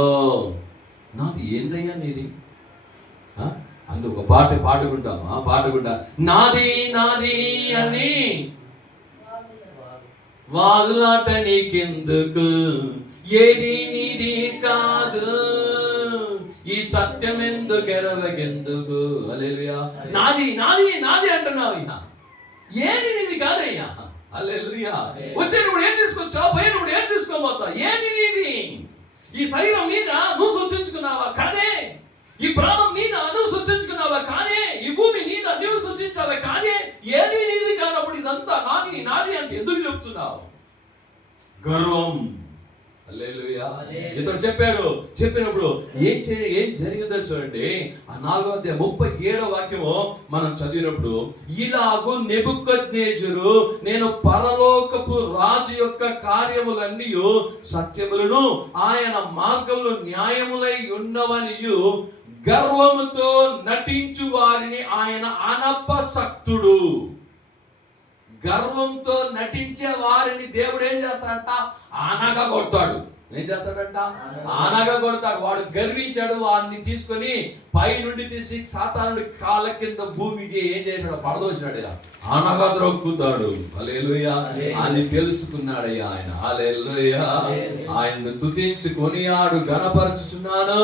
నాది ఏందయ్యా నీది? అందుకు ఒక పాట పాడుకుంటామా? పాడుకుంటా, నాది నాది అని వాగులాట నీకెందుకు, ఏది నీది కాదు, ఈ సత్యం ఎందుకు ఎరవకెందుకు. హల్లెలూయా. నాది నాది నాది అంటున్నావు, ఏది నీది కాదయ్యా. హల్లెలూయా. వచ్చేటప్పుడు ఏం తీసుకొచ్చావు, పోయినప్పుడు ఏం తీసుకోబోతావు? ఏది నీది? ఈ శరీరం మీద నువ్వు సృష్టించుకున్నావా? కాదే. ఈ ప్రాణం మీద నువ్వు సృష్టించుకున్నావా? కాదే. ఈ భూమి మీద నువ్వు సృష్టించావా? కాదే. ఏది నీది కానప్పుడు ఇదంతా నాది నాది అంటే ఎందుకు చెప్తున్నావు? గర్వం. హల్లెలూయా. ఇతడు చెప్పినప్పుడు ఏం జరిగిందో చూడండి. ఆ 4:37 వాక్యము మనం చదివినప్పుడు, ఇలాగూ నెబుకద్నెజరు నేను పరలోకపు రాజు యొక్క కార్యములన్నీ సత్యములను ఆయన మార్గములు న్యాయములై ఉన్నవనియు గర్వముతో నటించు వారిని ఆయన అనపశక్తుడు. గర్వంతో నటించే వారిని దేవుడు ఏం చేస్తాడంట? ఆనగా కొడతాడు. ఏం చేస్తాడంట? ఆనగా కొడతాడు. వాడు గర్వించాడు, వాడిని తీసుకొని పై నుండి తీసి సాతానుడి కాళ్ళ కింద భూమికి ఏం చేశాడు? పడదోశాడు. ఆనగా ద్రొక్కుతాడు. హల్లెలూయా. అని తెలుసుకున్నాడయ్యా ఆయన. హల్లెలూయా. ఆయన్ని స్తుతించుకొని ఆడు గణపరచుచున్నాను.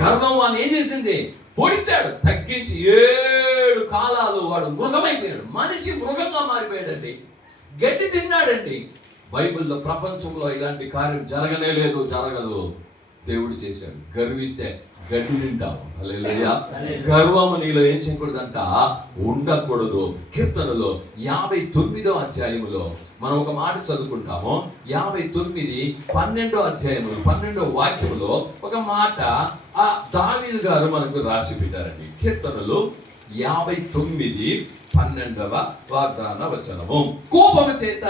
గర్వం అని ఏం చేసింది? పొడిచాడు, తగ్గించి 7 కాలాలు వాడు మృగమైపోయాడు. మనిషి మృగంగా మారిపోయాడండి. గడ్డి తిన్నాడండి. బైబిల్లో ప్రపంచంలో ఇలాంటి కార్యం జరగనే లేదు, జరగదు. దేవుడు చేశాడు. గర్విస్తే గడ్డి తింటావు. హల్లెలూయా. గర్వము నీలో ఏం చేయకూడదంట? ఉండకూడదు. కీర్తనలో 59వ అధ్యాయములో మనం ఒక మాట చదువుకుంటాము. 59 12వ అధ్యాయములు 12వ వాక్యములో ఒక మాట ఆ దావీదు గారు మనకు రాసి పెట్టారండి. కీర్తనలు 59 12వ వాగ్దాన వచనము. కోపము చేత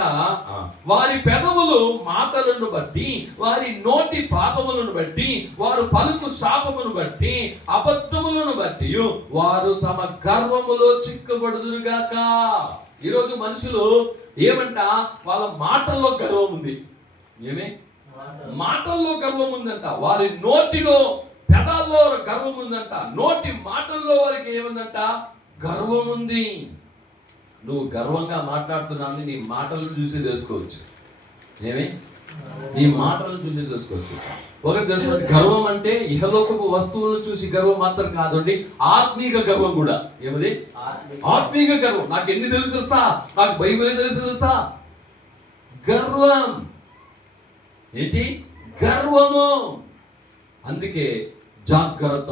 వారి పెదవులు మాటలను బట్టి, వారి నోటి పాపములను బట్టి, వారు పలుకు శాపమును బట్టి, అబద్ధములను బట్టి వారు తమ గర్వములో చిక్కబడుదురుగాక. ఈరోజు మనుషులు ఏమంట? వాళ్ళ మాటల్లో గర్వం ఉంది. ఏమే? మాటల్లో గర్వం ఉందంట. వారి నోటిలో పెదాల్లో గర్వం ఉందంట. నోటి మాటల్లో వారికి ఏముందంట? గర్వం ఉంది. నువ్వు గర్వంగా మాట్లాడుతున్నావు, నీ మాటలను చూసి తెలుసుకోవచ్చు. ఏమి? నీ మాటలను చూసి తెలుసుకోవచ్చు. ఒకటి తెలుసు, గర్వం అంటే ఇహలోకపు వస్తువులను చూసి గర్వం మాత్రం కాదండి, ఆత్మీయ గర్వం కూడా. ఏమది? ఆత్మీయ గర్వం. నాకు ఎన్ని తెలుసా? నాకు బైబిలే తెలుసా? గర్వం ఏంటి? గర్వము. అందుకే జాగ్రత్త.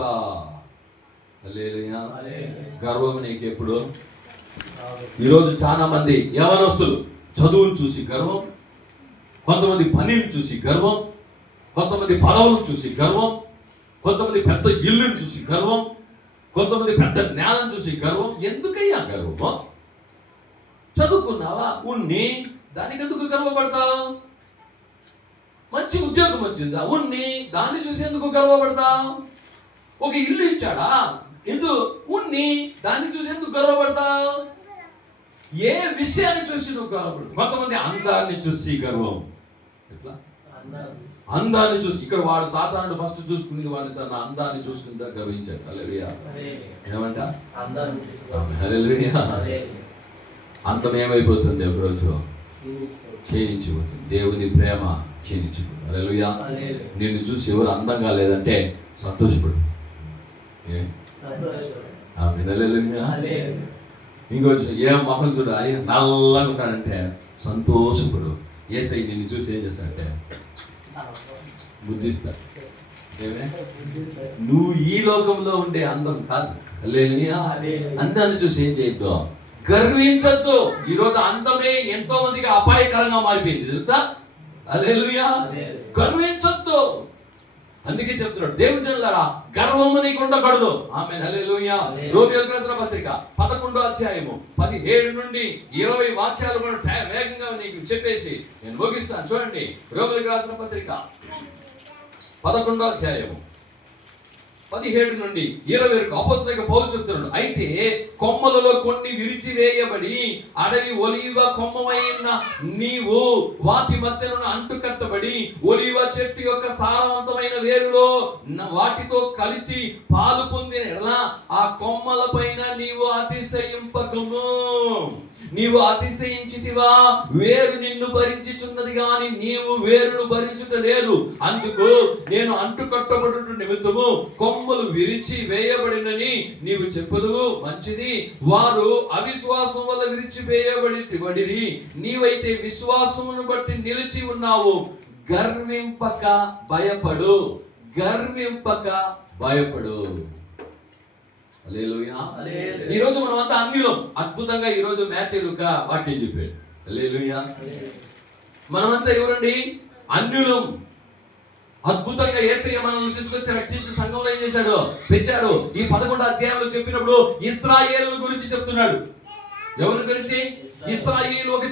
హల్లెలూయా. గర్వం నీకు ఎప్పుడు? ఈరోజు చాలా మంది యవనస్తులు చదువును చూసి గర్వం, కొంతమంది పనిని చూసి గర్వం, కొంతమంది పదవులను చూసి గర్వం, కొంతమంది పెద్ద ఇల్లుని చూసి గర్వం, కొంతమంది పెద్ద జ్ఞానం చూసి గర్వం. ఎందుకయ్యా గర్వము? చదువుకున్నావా? ఉన్ని దానికి ఎందుకు గర్వపడతావు? మంచి ఉద్యోగం వచ్చిందా? ఉన్ని దాన్ని చూసి ఎందుకు గర్వపడతావు? ఒక ఇల్లు ఇచ్చాడా? ఉన్ని దాన్ని చూసి ఎందుకు గర్వపడతావు? ఏ విషయాన్ని చూసి నువ్వు గర్వపడతావు? కొంతమంది అందాన్ని చూసి గర్వం. ఎట్లా? అందాన్ని చూసి. ఇక్కడ వాడు సాతానుడు ఫస్ట్ చూసుకుని వాడిని తన అందాన్ని చూసుకుంటా గర్వించాడు. హల్లెలూయా. ఏమంట? హల్లెలూయా. అందం ఏమైపోతుంది? ఒకరోజు క్షీణించిపోతుంది. దేవుని ప్రేమ క్షీణించిపోతుంది. హల్లెలూయా. నిన్ను చూసి ఎవరు అందంగా లేదంటే సంతోషపడు. ఇంకో ఏం మొహం చూడు, అయ్యా నల్లగా ఉంటాడంటే సంతోషపడు. యేసయ్య నిన్ను చూసి ఏం చేస్తాడంటే బుద్ధిస్తా. నువ్వు ఈ లోకంలో ఉండే అందం కాదు. హల్లెలూయా. అందాన్ని చూసి ఏం చేయొద్దు? గర్వించద్దు. ఈరోజు అందమే ఎంతో మందికి అపాయకరంగా మారిపోయింది తెలుసా. హల్లెలూయా. గర్వించద్దు. అందుకే చెప్తున్నాడు దేవుని జనులారా, గర్వము నీకు ఉండకూడదు. ఆమేన్. హల్లెలూయా. రోమీయులకు రాసిన పత్రిక 11వ అధ్యాయము 17 నుండి 20 వాక్యాలు కూడా వేగంగా నీకు చెప్పేసి నేను ముగిస్తాను. చూడండి, రోమీయులకు రాసిన పత్రిక 11వ అధ్యాయము 17 నుండి 20 వరకు అపోస్తలుడైన పౌలు చెప్తున్నాడు, అయితే కొమ్మలలో కొన్ని విరిచివేయబడి అడవి ఒలీవ కొమ్మమైన నీవు వాటి మధ్యలో అంటుకట్టబడి ఒలీవ చెట్టు యొక్క సారవంతమైన వేరులో వాటితో కలిసి పాలు పొందిన ఎడల ఆ కొమ్మల పైన నీవు అతిశయింపకము. నీవు అతిశయించితివా? వేరు నిన్ను భరించుచున్నది గాని నీవు వేరును భరించుట లేదు. అందుకు నేను అంటుకట్టబడుట నిమిత్తము కొమ్మలు విరిచి వేయబడినని నీవు చెప్పుదువు. మంచిది. వారు అవిశ్వాసం వల్ల విరిచి వేయబడిరి, నీవైతే విశ్వాసమును బట్టి నిలిచి ఉన్నావు. గర్వింపక భయపడు. గర్వింపక భయపడు. హల్లెలూయా. ఈ రోజు మనం అంతా అన్యులం. అద్భుతంగా ఈ రోజు మ్యాథ్యూ వాక్యం చెప్పాడు. హల్లెలూయా. మనమంతా ఎవరండి? అన్యులం. అద్భుతంగా యేసయ్య మనల్ని తీసుకొచ్చి రక్షించి సంఘంలో ఏం చేశాడు? పెంచాడు. ఈ 11వ అధ్యాయంలో చెప్పినప్పుడు ఇశ్రాయేలు గురించి చెప్తున్నాడు. ఎవరి గురించి? ఇశ్రాయేలు ఒక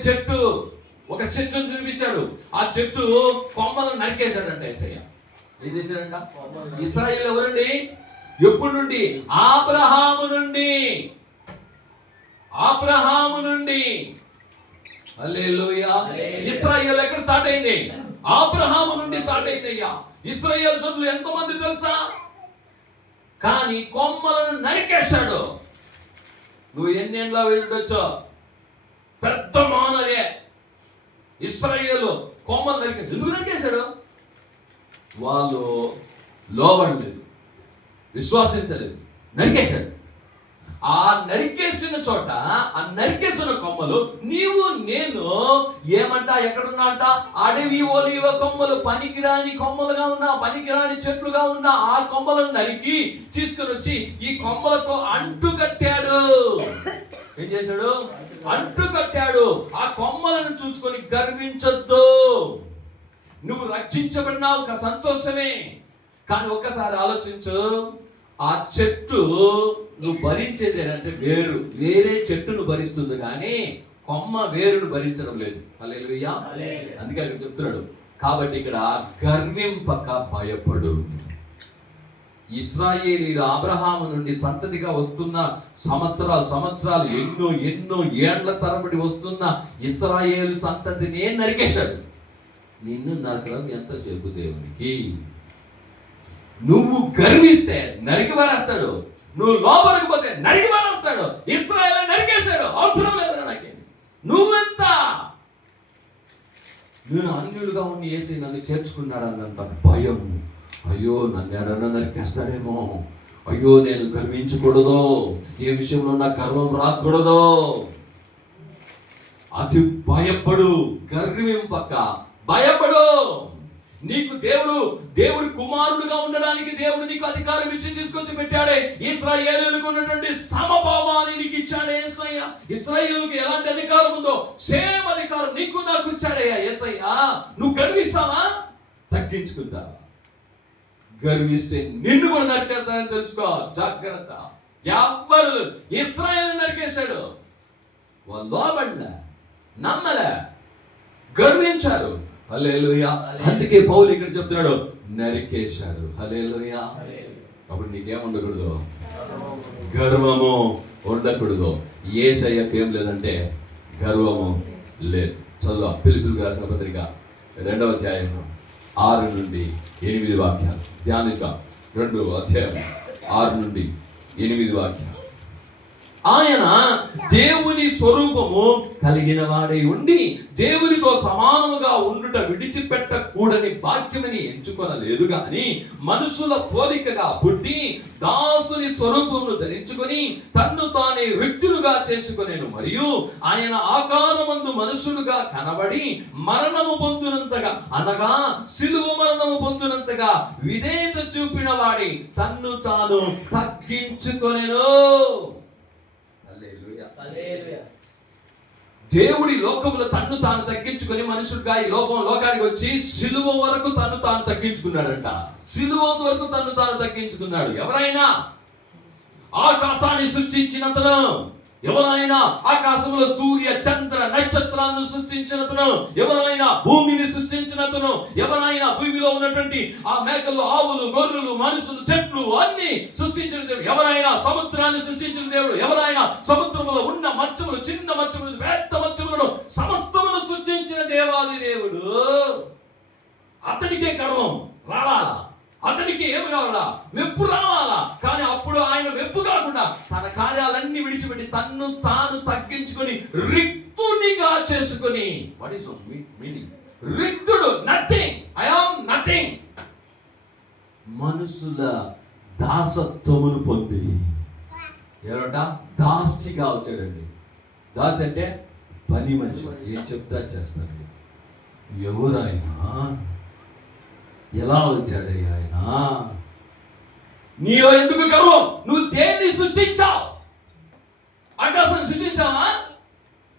చెట్టును చూపించాడు. ఆ చెట్టు కొమ్మలను నరికేశాడంట యేసయ్య. ఏం చేశాడంట? ఇశ్రాయేలు ఎవరండి? ఎప్పుడు నుండి? అబ్రహాము నుండి. హల్లెలూయా. ఇశ్రాయేలు ఎక్కడ స్టార్ట్ అయింది? అబ్రహాము నుండి స్టార్ట్ అయింది. అయ్యా, ఇశ్రాయేలు జనులు ఎంతమంది తెలుసా? కానీ కొమ్మలను నరికేశాడు. నువ్వు ఎన్నేళ్ళ వెళ్ళొచ్చో పెద్ద మానవే. ఇశ్రాయేలు కొమ్మలు నరికేశాడు. ఎందుకు నరికేశాడు? వాళ్ళు లోబడలేదు, విశ్వాసించలేదు, నరికేశాడు. ఆ నరికేసిన చోట, ఆ నరికేసిన కొమ్మలు నీవు నేను ఏమంటా ఎక్కడున్నా అంట? అడవి ఒలీవ కొమ్మలు, పనికిరాని కొమ్మలుగా ఉన్నా, పనికిరాని చెట్లుగా ఉన్న ఆ కొమ్మలను నరికి తీసుకుని వచ్చి ఈ కొమ్మలతో అంటు కట్టాడు. ఏం చేశాడు? అంటు కట్టాడు. ఆ కొమ్మలను చూసుకొని గర్వించొద్దు. నువ్వు రక్షించబడినావు, సంతోషమే. కానీ ఒక్కసారి ఆలోచించు, ఆ చెట్టు నువ్వు భరించేది ఏంటంటే వేరే చెట్టును భరిస్తుంది కానీ కొమ్మ వేరును భరించడం లేదు. హల్లెలూయా. అందుకే అక్కడ చెప్తున్నాడు, కాబట్టి ఇక్కడ గర్వింపక భయపడు. ఇశ్రాయేలీయులు అబ్రహాము నుండి సంతతిగా వస్తున్న సంవత్సరాలు ఎన్నో ఏండ్ల తరబడి వస్తున్న ఇశ్రాయేలు సంతతిని నరికేశాడు. నిన్ను నరకడం ఎంతసేపు దేవునికి? నువ్వు గర్విస్తే నరికి పారేస్తాడు, నువ్వు లోపలికిపోతే నరికి పారేస్తాడు. ఇశ్రాయేలు నరికేశాడు, అవసరం లేదు నాకు. నువ్వెంత? నేను అన్యులుగా ఉండి యేసు నన్ను చేర్చుకున్నాడన్నంత భయం. అయ్యో, నన్ను ఎడన్నా నరికేస్తాడేమో, అయ్యో నేను గర్వించకూడదు, ఏ విషయంలో నా గర్వం రాకూడదు. అది భయపడు. గర్వింపక భయపడు. నీకు దేవుడి కుమారుడుగా ఉండడానికి దేవుడు నీకు అధికారం ఇచ్చి తీసుకొచ్చి పెట్టాడే. ఇశ్రాయేలుకు ఉన్నటువంటి సమభావాన్ని నీకు ఇచ్చాడే యేసయ్య. ఇశ్రాయేలుకి ఎలాంటి అధికారం ఉందో సేమ్ అధికారం నీకు నాకు ఇచ్చాడయ్యా యేసయ్య. నువ్వు గర్విస్తావా? తగ్గించుకుంటావా? గర్విస్తే నిన్ను కూడా నరికేస్తానని తెలుసుకో. జాగ్రత్త. ఎవ్వరు ఇశ్రాయేలు నరికేశాడు. వాళ్ళు లోబడలే, నమ్మలే, గర్వించారు. హల్లెలూయా. అందుకే పౌలు ఇక్కడ చెప్తున్నాడు, నరికేశాడు. హల్లెలూయా. అప్పుడు నీకేం ఉండకూడదు? గర్వము ఉండకూడదు. యేసయ్యకి ఏం లేదంటే గర్వము లేదు. చదువు ఫిలిప్పీయులకు రాసిన పత్రిక 2వ అధ్యాయం 6 నుండి 8 వాక్యాలు ధ్యానిద్దాం. 2వ అధ్యాయం 6 నుండి 8 వాక్యాలు. ఆయన దేవుని స్వరూపము కలిగిన వాడై ఉండి దేవునితో సమానముగా ఉండుట విడిచిపెట్టకూడని భాగ్యమని ఎంచుకొనలేదు గాని మనుషుల పోలికగా పుట్టి దాసుని స్వరూపమును ధరించుకొని తన్ను తానే రిక్తులుగా చేసుకొనెను. మరియు ఆయన ఆకారమందు మనుషులుగా కనబడి మరణము పొందునంతగా, అనగా సిలువ మరణము పొందునంతగా విధేయత చూపిన వాడి తన్ను తాను తగ్గించుకొనెను. హల్లెలూయా. దేవుడి లోకములో తన్ను తాను తగ్గించుకొని మనుషుడుగా ఈ లోకానికి వచ్చి సిలువ వరకు తన్ను తాను తగ్గించుకున్నాడంట. సిలువ వరకు తన్ను తాను తగ్గించుకున్నాడు. ఎవరైనా ఆకాశాన్ని సృష్టించినంతను, ఎవరైనా ఆకాశంలో సూర్య చంద్ర నక్షత్రాలను సృష్టించినతను, ఎవరైనా భూమిని సృష్టించినతను, ఎవరైనా భూమిలో ఉన్నటువంటి ఆ మేకలు, ఆవులు, గొర్రెలు, మనుషులు, చెట్లు అన్ని సృష్టించిన దేవుడు, ఎవరైనా సముద్రాన్ని సృష్టించిన దేవుడు, ఎవరైనా సముద్రంలో ఉన్న మత్స్యములు, చిన్న మత్స్యములు, పెద్ద మత్స్యములను సమస్తమును సృష్టించిన దేవాది దేవుడు, అతడికే గర్వం రావాలా, అతనికి ఏమి కావాలా, మెప్పు రావాలా. కానీ అప్పుడు ఆయన మెప్పు కాకుండా తన కార్యాలన్నీ విడిచిపెట్టి తన్ను తాను తగ్గించుకొని రిక్తునిగా చేసుకొని, వాట్ ఈస్ మీనింగ్ రిక్తుడు? Nothing, I am nothing. మనుషుల దాసత్వమును పొంది ఏమంట దాసిగా వచ్చాడండి. దాసి అంటే పని మనిషి, ఏం చెప్తా చేస్తాడు. ఎవరైనా ఎలా వచ్చాడయ్యా ఆయన? నీలో ఎందుకు గర్వం? నువ్వు దేన్ని సృష్టించావు? ఆకాశాన్ని సృష్టించావా?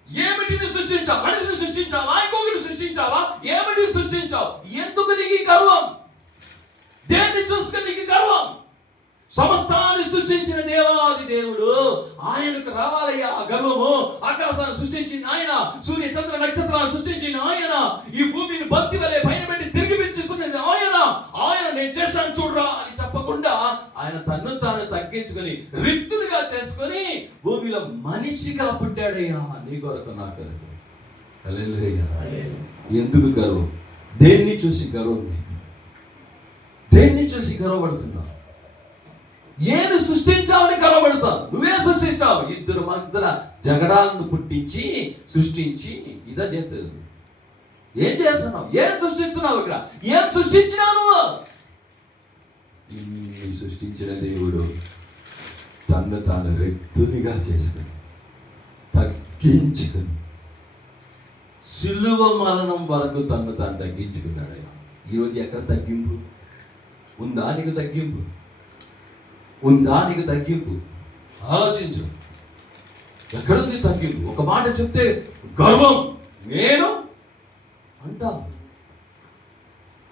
ఏమిటిని సృష్టించావు? మనిషిని సృష్టించావా? ఇంకొకటి సృష్టించావా? ఏమిటి సృష్టించావు? ఎందుకు నీకు గర్వం? దేన్ని చూసుకుని నీకు గర్వం? సమస్తాన్ని సృష్టించిన దేవాది దేవుడు, ఆయనకు రావాలయ్యా గర్వము. ఆకాశాన్ని సృష్టించిన ఆయన, సూర్య చంద్ర నక్షత్రాలను సృష్టించిన ఆయన, ఈ భూమిని బంతి వలె పైన పెట్టి తిరిగి పెంచిస్తున్నది ఆయన. ఆయన నేను చేశాను చూడరా అని చెప్పకుండా ఆయన తన్ను తాను తగ్గించుకొని రిక్తునిగా చేసుకొని భూమిలో మనిషిగా పుట్టాడయ్యా నీ కొరకు, నా కొరకు. హల్లెలూయా. ఎందుకు గర్వం? దేన్ని చూసి గర్వం? దేన్ని చూసి గర్వపడుతున్నావు? ఏమి సృష్టించావని గర్వపడతావు? నువ్వే సృష్టించావు. ఇద్దరు మధ్యల జగడాలను పుట్టించి సృష్టించి ఇదా చేస్తుంది. ఏం చేస్తున్నావు? ఏం సృష్టిస్తున్నావు? ఇక్కడ ఏం సృష్టించినావు? ఇన్ని సృష్టించిన దేవుడు తన్ను తాను రిక్తునిగా చేసుకుని తగ్గించుకుని సిలువ మరణం వరకు తన్ను తాను తగ్గించుకున్నాడు. ఈరోజు ఎక్కడ తగ్గింపు ఉందా? నీకు తగ్గింపు ఉందా? నీకు తగ్గింపు ఆలోచించు. ఎక్కడుంది తగ్గింపు? ఒక మాట చెప్తే గర్వం నేను అంటా.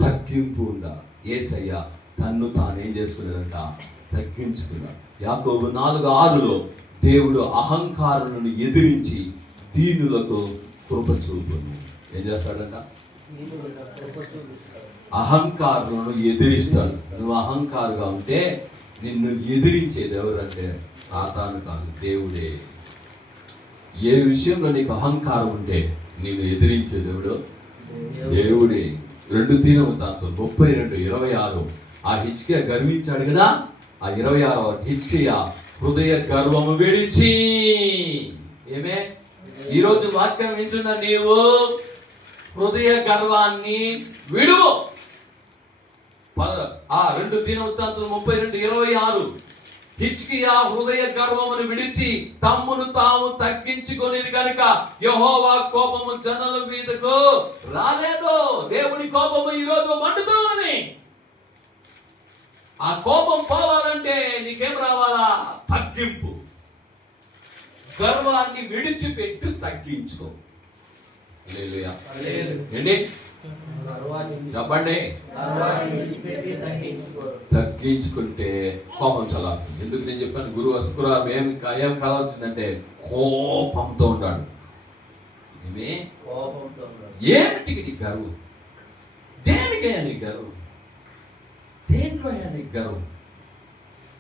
తగ్గింపు ఉందా? యేసయ్య తన్ను తానేం చేసుకున్నాడంట? తగ్గించుకున్నాడు. యాకోబు 4:6 దేవుడు అహంకారులను ఎదిరించి దీనులకు కృప చూపును. ఏం చేస్తాడంట? అహంకారులను ఎదిరిస్తాడు. నువ్వు అహంకారుగా ఉంటే నిన్ను ఎదిరించేది ఎవరంటే సాతాను కాదు, దేవుడే. ఏ విషయంలో నీకు అహంకారం ఉంటే నిన్ను ఎదిరించేది ఎవడు? దేవుడే. 2 దినవృత్తాంతం 32:26 ఆ హిజ్కియా గర్వించాడు కదా. ఆ 26వ హిజ్కియా హృదయ గర్వము విడిచి, ఏమే ఈరోజు వాక్యం వింటున్న నీవు హృదయ గర్వాన్ని విడువు. 2 దినవృత్తాంతం 32:26 హిజ్కియా హృదయ గర్వమును విడిచి తమ్మును తాము తగ్గించుకొని కనుక యెహోవా కోపము జనుల మీదకు రాలేదు. దేవుని కోపము ఈరోజు మండుతూ ఉన్నది. ఆ కోపం పోవాలంటే నీకేం రావాలా? తగ్గింపు. గర్వాన్ని విడిచిపెట్టి తగ్గించుకో. హల్లెలూయా. ఏంటి చెప్పండి? తగ్గించుకుంటే కోపం చల్లారుతుంది. ఎందుకు నేను చెప్పాను? శుక్రవారం ఏం కల వచ్చిందంటే కోపంతో ఉన్నాడు. ఏమిటికి నీ గర్వం? దేనికయ్యా నీ గర్వం? దేనికయ్యా నీ గర్వం?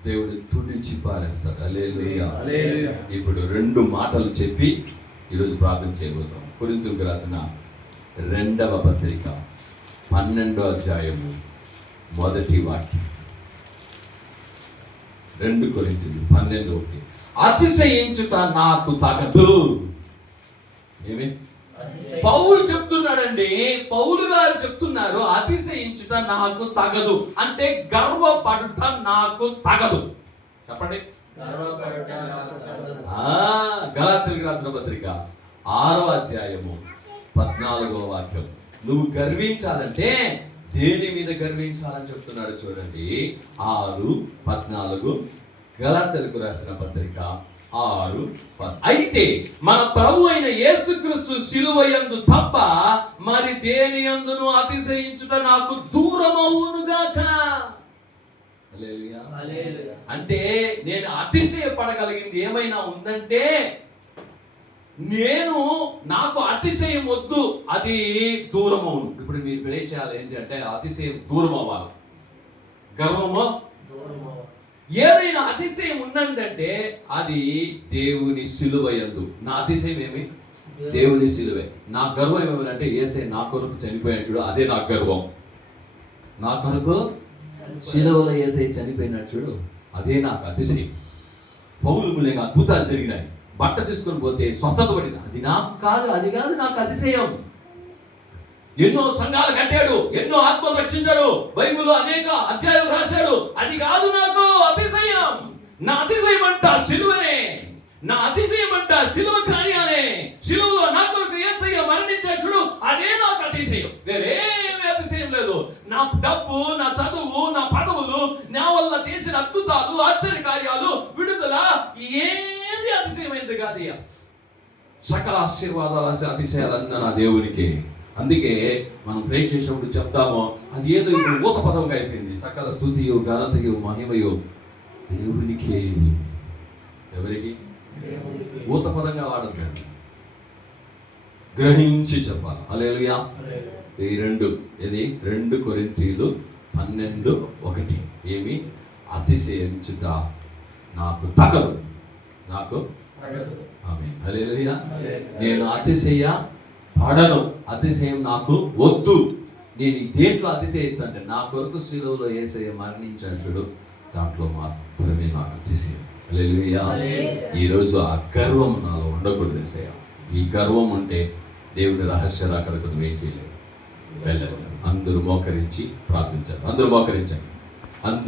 దేవుడు తుడిచి పారేస్తాడు. హల్లెలూయా. ఇప్పుడు 2 మాటలు చెప్పి ఈరోజు ప్రార్థన చేయబోతాం. కొరింథీయులకు రాసిన 2వ పత్రిక 12వ అధ్యాయము 1వ వాక్యం. 2 కొరింథీయులు 12:1 అతిశయించుట నాకు తగదు. ఏమి పౌలు చెప్తున్నాడండి? పౌలు గారు చెప్తున్నారు అతిశయించుట నాకు తగదు అంటే గర్వపడుట నాకు తగదు. చెప్పండి. గలాతీయులకు రాసిన పత్రిక 6వ అధ్యాయము 14వ వాక్యం. నువ్వు గర్వించాలంటే దేని మీద గర్వించాలని చెప్తున్నాడు చూడండి. 6:14 గలాతీయులకు రాసిన పత్రిక 6:10. అయితే మన ప్రభు అయిన యేసుక్రీస్తు శిలువయందు తప్ప మరి దేని యందును అతిశయించుట నాకు దూరమవునుగాక. హల్లెలూయా. అంటే నేను అతిశయపడగలిగింది ఏమైనా ఉందంటే, నాకు అతిశయం వద్దు, అది దూరం అవును. ఇప్పుడు మీరు ప్రే చేయాలి ఏంటి అంటే అతిశయం దూరం అవ్వాలి, గర్వము ఏదైనా అతిశయం ఉన్నదంటే అది దేవుని సిలువయందు. నా అతిశయం ఏమి? దేవుని సిలువే. నా గర్వం ఏమంటే యేసయ్య నా కొరకు చనిపోయాడు చూడు, అదే నా గర్వం. నా కొరకు సిలువలో యేసయ్య చనిపోయినాడు చూడు, అదే నాకు అతిశయం. పౌలు మూలంగా అద్భుతాలు జరిగినాయి, బట్ట తీసుకొని పోతే స్వస్థత పడింది, అది నాకు కాదు, అది కాదు నాకు అతిశయం. ఎన్నో సంఘాలు కట్టాడు, ఎన్నో ఆత్మలు రక్షించాడు, బైబిల్లో అనేక అధ్యాయాలు రాశాడు, అది కాదు నాకు అతిశయం. నా అతిశయం అంట సిలువనే, నా అతిశయం అంట సిలువ కార్యాలే. సిలువలో నా కొరకు యేసయ్య మరణించాడు చూడు, అదే నాకు అతిశయం, వేరేమీ అతిశయం లేదు. నా డబ్బు, నా చదువు, నా పదవులు, నా వల్ల చేసిన అద్భుతాలు, ఆశ్చర్య కార్యాలు, విడుదల, ఏది అతిశయమైనది కాదు. సకల ఆశీర్వాదాలు అతిశయాలన్న నా దేవునికి. అందుకే మనం ప్రే చేసినప్పుడు చెప్తాము, అది ఏదో ఇప్పుడు ఊత పదంగా అయిపోయింది. సకల స్తుతియు ఘనతయు మహిమయు దేవునికి. ఎవరికి? ఊత పదంగా వాడదు, గ్రహించి చెప్పాలి. హల్లెలూయా. ఈ 2 కొరింథీయులు 12:1. ఏమి? అతిశయించుట నాకు తగదు, నాకు ఆమేన్. హల్లెలూయా. నేను అతిశయ పడను, అతిశయం నాకు వద్దు. నేను దేంట్లో అతిశయిస్తానంటే నా కొరకు శిలువలో యేసయ్య మరణించాడు చూడు, దాంట్లో మాత్రమే నాకు అతిశయం. హల్లెలూయా. ఈరోజు ఆ గర్వం నాలో ఉండకూడదు యేసయ్య. ఈ గర్వం ఉంటే దేవుడి రహస్య రాకడకు నువ్వేం చేయలేవు, వెళ్ళలేవు. అందరూ మోకరించి ప్రార్థించారు. అందరూ మోకరించండి. అందరూ